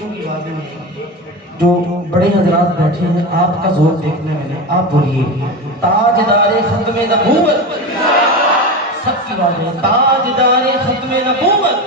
بچوں کی باتیں نہیں، جو بڑے حضرات بیٹھے ہیں آپ کا زور دیکھنے میں، آپ بولیے تاجدار ختم نبوت، سب کی باتیں تاجدار ختم نبوت،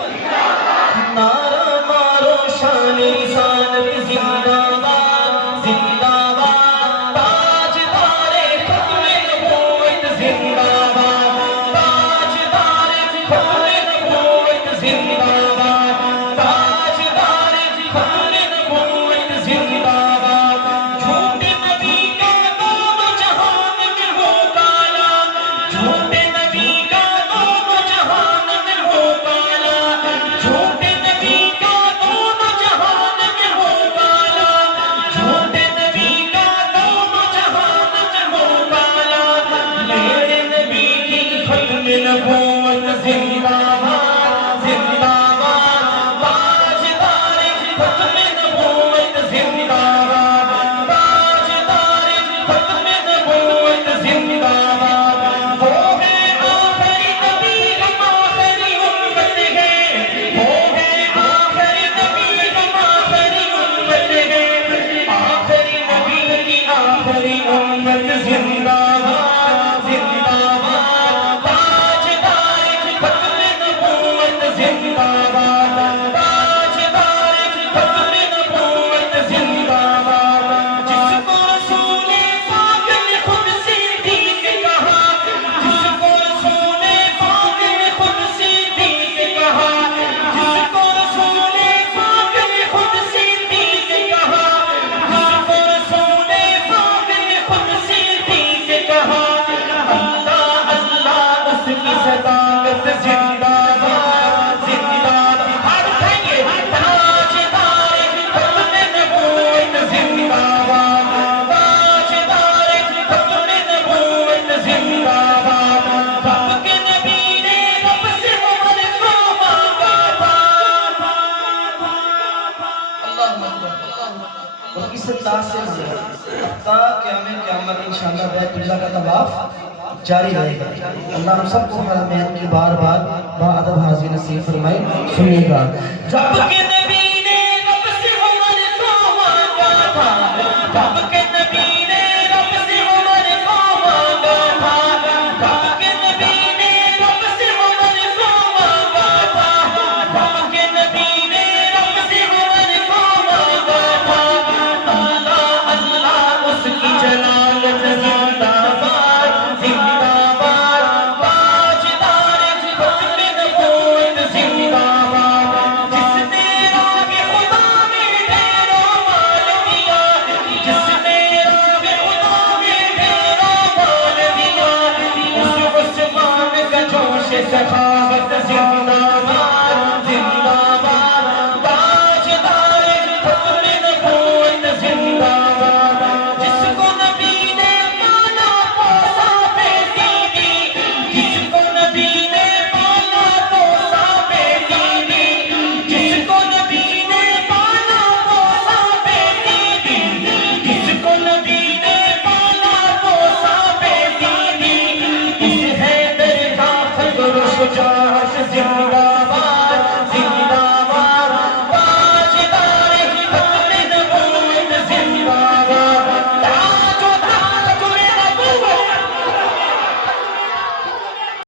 نعرہ مارو شان رسالت زندہ باد زندہ باد، تاجدار ختم نبوت زندہ باد، تاجدار ختم نبوت زندہ باد، تاجدار ختم نبوت زندہ باد، جھوٹے نبی کا دونوں جہان میں ہو کالا، جھوٹے نبی کا دونوں جہان میں ہو کالا، جھوٹے نبی کا دونوں جہان میں ہو کالا، جھوٹے نبی کا دونوں جہان میں ہو کالا، میرے نبی کی ختم نبوت زندہ باد زندہ باد، تاجدار ختم نبوت زندہ باد، تاجدار ختم نبوت زندہ باد، وہ ہے آخری نبی ہم آخری امت ہے، وہ ہے آخری نبی ہم آخری امت ہے، آخری نبی کی آخری امت زندہ باد زندہ باد، تاجدار ختم نبوت زندہ باد، تاجدار ختم نبوت زندہ باد، جس کو رسول پاک نے خود صدیق کہا، جس کو رسول پاک نے خود صدیق کہا، جس کو رسول پاک نے خود صدیق کہا، جس کو رسول پاک نے خود صدیق کہا، اللہ اللہ اس کی صداقت زندہ باد زندہ باد، آپ اٹھائیے تاجدار ختم نبوت زندہ باد، تاجدار ختم نبوت زندہ باد، رب کے نبی نے رب سے عمر کو مانگا تھا، اللہ اکبر، اور کس انداز سے مانگا تا قیامت انشاءاللہ بیت اللہ کا طواف جاری رہے گا۔ اللہ ہم سب کو حرمین کی بار بار با ادب حاضری نصیب فرمائے۔ سنیے گا، رب کے